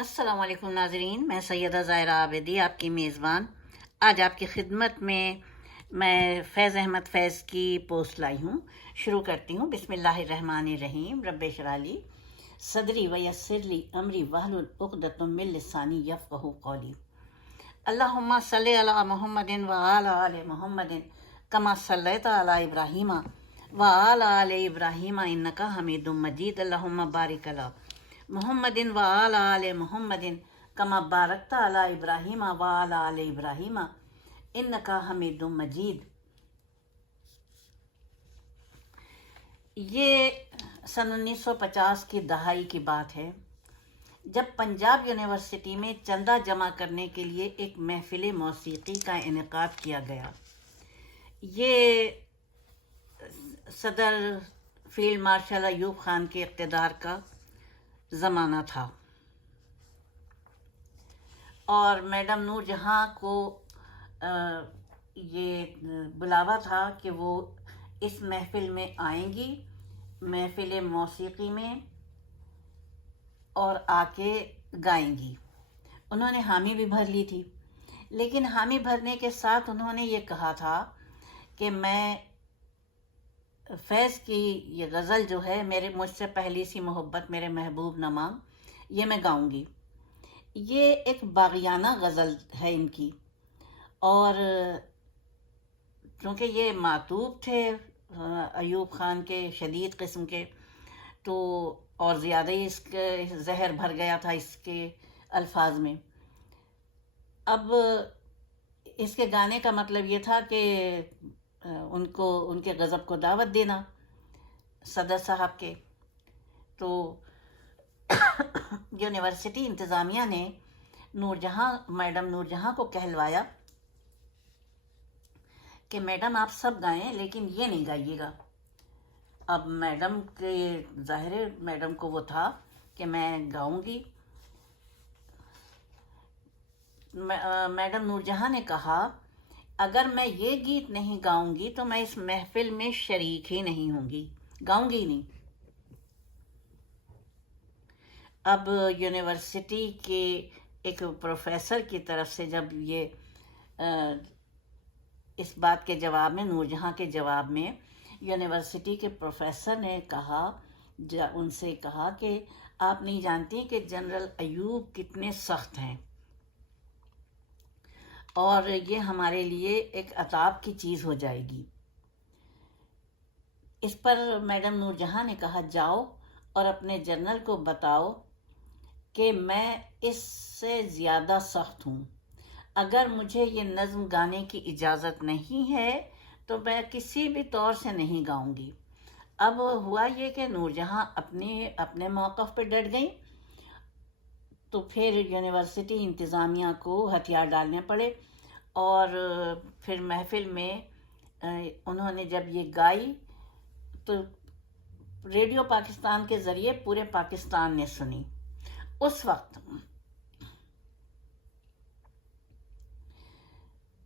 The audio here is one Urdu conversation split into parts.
السلام علیکم ناظرین، میں سیدہ ظاہرہ عابدی آپ کی میزبان۔ آج آپ کی خدمت میں میں فیض احمد فیض کی پوسٹ لائی ہوں۔ شروع کرتی ہوں۔ بسم اللہ الرحمن الرحیم، رب شرالی صدری و یسرلی امری وحل العقدۃ من لسانی یفقہ قولی۔ اللہم صلی علی محمد و آل محمد کما صلیت علی ابراہیم و آل ابراہیم، انکا حمید مجید۔ اللہم بارک علی۔ محمد و آل آل محمد کما بارکتا علی ابراہیم و آل آل ابراہیم انکا حمید مجید یہ سن انیس سو پچاس کی دہائی کی بات ہے۔ جب پنجاب یونیورسٹی میں چندہ جمع کرنے کے لیے ایک محفل موسیقی کا انعقاد کیا گیا۔ یہ صدر فیلڈ مارشل ایوب خان کے اقتدار کا زمانہ تھا۔ اور میڈم نور جہاں کو یہ بلاوا تھا کہ وہ اس محفل میں آئیں گی، محفل موسیقی میں اور آ کے گائیں گی۔ انہوں نے حامی بھی بھر لی تھی۔ لیکن حامی بھرنے کے ساتھ انہوں نے یہ کہا تھا کہ میں فیض کی یہ غزل جو ہے، میرے، مجھ سے پہلی سی محبت، میرے محبوب نما، یہ میں گاؤں گی۔ یہ ایک باغیانہ غزل ہے ان کی۔ اور چونکہ یہ معتوب تھے ایوب خان کے شدید قسم کے، تو اور زیادہ ہی اس کے زہر بھر گیا تھا اس کے الفاظ میں۔ اب اس کے گانے کا مطلب یہ تھا کہ ان کو، ان کے غضب کو دعوت دینا صدر صاحب کے۔ تو یونیورسٹی انتظامیہ نے نور جہاں، میڈم نور جہاں کو کہلوایا کہ میڈم آپ سب گائیں، لیکن یہ نہیں گائیے گا۔ اب میڈم کے ظاہر میڈم کو وہ تھا کہ میں گاؤں گی۔ میڈم نور جہاں نے کہا اگر میں یہ گیت نہیں گاؤں گی تو میں اس محفل میں شریک ہی نہیں ہوں گی۔ گاؤں گی نہیں۔ اب یونیورسٹی کے ایک پروفیسر کی طرف سے جب یہ اس بات کے جواب میں نور جہاں کے جواب میں یونیورسٹی کے پروفیسر نے کہا ان سے کہا کہ آپ نہیں جانتی کہ جنرل ایوب کتنے سخت ہیں۔ اور یہ ہمارے لیے ایک عطاب کی چیز ہو جائے گی۔ اس پر میڈم نور جہاں نے کہا، جاؤ اور اپنے جنرل کو بتاؤ کہ میں اس سے زیادہ سخت ہوں۔ اگر مجھے یہ نظم گانے کی اجازت نہیں ہے تو میں کسی بھی طور سے نہیں گاؤں گی۔ اب ہوا یہ کہ نور جہاں اپنے اپنے موقف پہ ڈٹ گئیں۔ تو پھر یونیورسٹی انتظامیہ کو ہتھیار ڈالنے پڑے اور پھر محفل میں انہوں نے جب یہ گائی تو ریڈیو پاکستان کے ذریعے پورے پاکستان نے سنی۔ اس وقت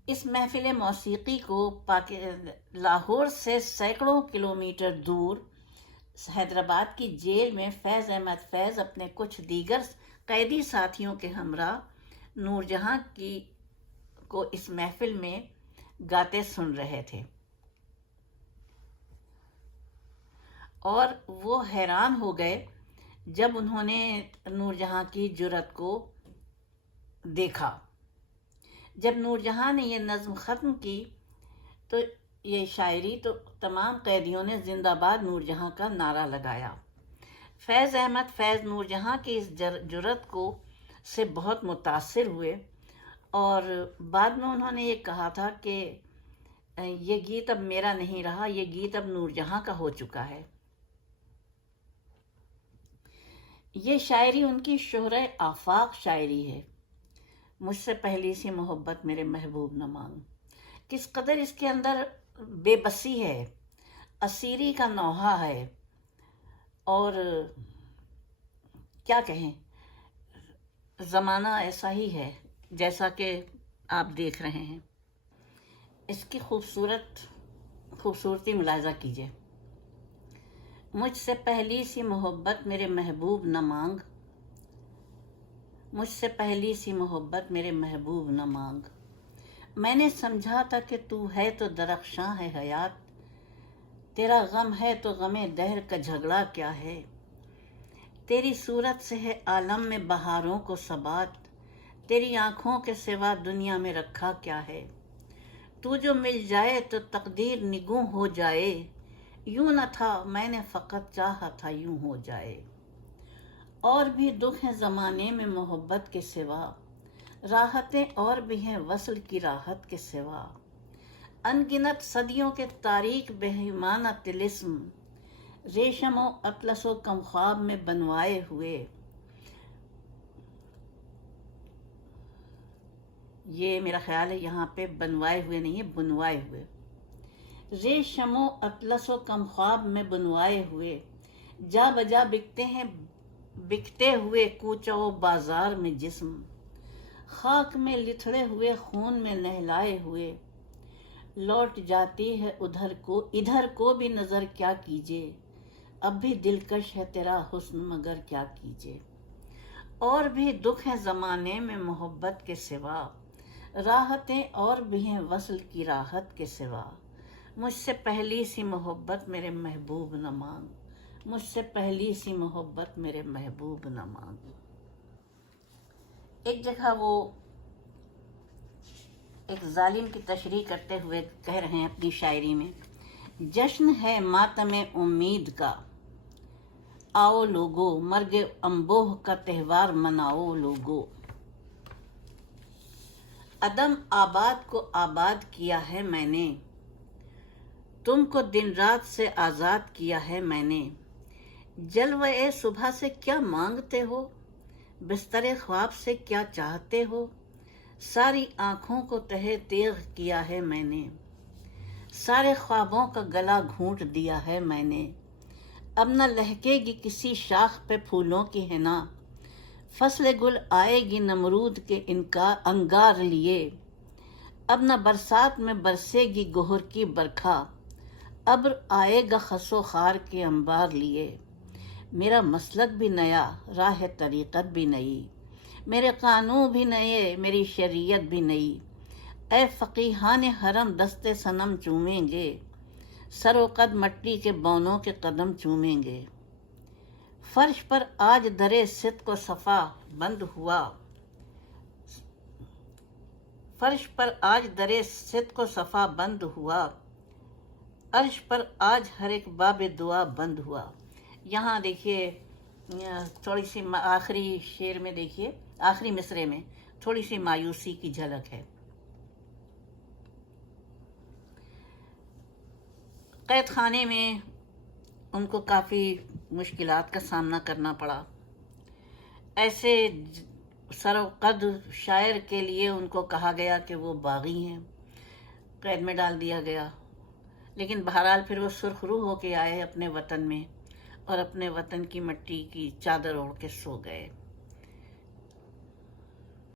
اس محفل موسیقی کو لاہور سے سینکڑوں کلومیٹر دور حیدرآباد کی جیل میں فیض احمد فیض اپنے کچھ دیگر قیدی ساتھیوں کے ہمراہ نور جہاں کی کو اس محفل میں گاتے سن رہے تھے۔ اور وہ حیران ہو گئے جب انہوں نے نور جہاں کی جرت کو دیکھا۔ جب نور جہاں نے یہ نظم ختم کی تو یہ شاعری تو تمام قیدیوں نے زندہ باد نور جہاں کا نعرہ لگایا۔ فیض احمد، فیض نور جہاں کی اس جرت کو سے بہت متاثر ہوئے۔ اور بعد میں انہوں نے یہ کہا تھا کہ، یہ گیت اب میرا نہیں رہا، یہ گیت اب نور جہاں کا ہو چکا ہے۔ یہ شاعری ان کی شہر آفاق شاعری ہے۔ مجھ سے پہلی سی محبت میرے محبوب نہ مانگ۔ کس قدر اس کے اندر بے بسی ہے، اسیری کا نوحہ ہے۔ اور کیا کہیں، زمانہ ایسا ہی ہے جیسا کہ آپ دیکھ رہے ہیں۔ اس کی خوبصورت، خوبصورتی ملاحظہ کیجیے۔ مجھ سے پہلی سی محبت میرے محبوب نہ مانگ۔ مجھ سے پہلی سی محبت میرے محبوب نہ مانگ۔ میں نے سمجھا تھا کہ تو ہے تو درخشاں ہے حیات، تیرا غم ہے تو غم دہر کا جھگڑا کیا ہے؟ تیری صورت سے ہے عالم میں بہاروں کو ثبات تیری آنکھوں کے سوا دنیا میں رکھا کیا ہے؟ تو جو مل جائے تو تقدیر نگوں ہو جائے، یوں نہ تھا میں نے فقط چاہا تھا یوں ہو جائے۔ اور بھی دکھ ہیں زمانے میں محبت کے سوا۔ راحتیں اور بھی ہیں وصل کی راحت کے سوا۔ انگنت صدیوں کے تاریخ بہیمانہ تلسم ریشم و اطلس و کم خواب میں بنوائے ہوئے۔ یہ میرا خیال ہے یہاں پہ بنوائے ہوئے نہیں ہے، بنوائے ہوئے۔ ریشم و اطلس و کم خواب میں بنوائے ہوئے۔ جا بجا بکتے ہیں، بکتے ہوئے کوچا و بازار میں جسم۔ خاک میں لتھڑے ہوئے، خون میں نہلائے ہوئے۔ لوٹ جاتی ہے ادھر کو ادھر کو بھی نظر کیا کیجے اب بھی دلکش ہے تیرا حسن، مگر کیا کیجے اور بھی دکھ ہے زمانے میں محبت کے سوا۔ راحتیں اور بھی ہیں وصل کی راحت کے سوا۔ مجھ سے پہلی سی محبت میرے محبوب نہ مانگ۔ مجھ سے پہلی سی محبت میرے محبوب نہ مانگ۔ ایک جگہ وہ ایک ظالم کی تشریح کرتے ہوئے کہہ رہے ہیں اپنی شاعری میں، جشن ہے ماتم امید کا، آؤ لوگو، مرگ امبوہ کا تہوار مناؤ لوگو۔ عدم آباد کو آباد کیا ہے میں نے، تم کو دن رات سے آزاد کیا ہے میں نے۔ جلوہ صبح سے کیا مانگتے ہو؟ بستر خواب سے کیا چاہتے ہو؟ ساری آنکھوں کو تہے تیغ کیا ہے میں نے۔ سارے خوابوں کا گلا گھونٹ دیا ہے میں نے۔ اب نہ لہکے گی کسی شاخ پہ پھولوں کی ہنا فصل گل آئے گی نمرود کے انکار انگار لیے۔ اب نہ برسات میں برسے گی گہر کی برکھا۔ ابر آئے گا خسو خار کے انبار لیے۔ میرا مسلک بھی نیا، راہ طریقت بھی نئی۔ میرے قانون بھی نئے، میری شریعت بھی نئی۔ اے فقیحان حرم دستے سنم چومیں گے۔ سر و قد مٹی کے بونوں کے قدم چومیں گے۔ فرش پر آج درے ست کو صفا بند ہوا۔ فرش پر آج درے ست کو صفا بند ہوا۔ عرش پر آج ہر ایک باب دعا بند ہوا۔ یہاں دیکھیے تھوڑی سی آخری شعر میں دیکھیے، آخری مصرے میں تھوڑی سی مایوسی کی جھلک ہے۔ قید خانے میں ان کو کافی مشکلات کا سامنا کرنا پڑا۔ ایسے سر و قد شاعر کے لیے ان کو کہا گیا کہ وہ باغی ہیں، قید میں ڈال دیا گیا۔ لیکن بہرحال پھر وہ سرخرو ہو کے آئے اپنے وطن میں۔ اور اپنے وطن کی مٹی کی چادر اوڑھ کے سو گئے۔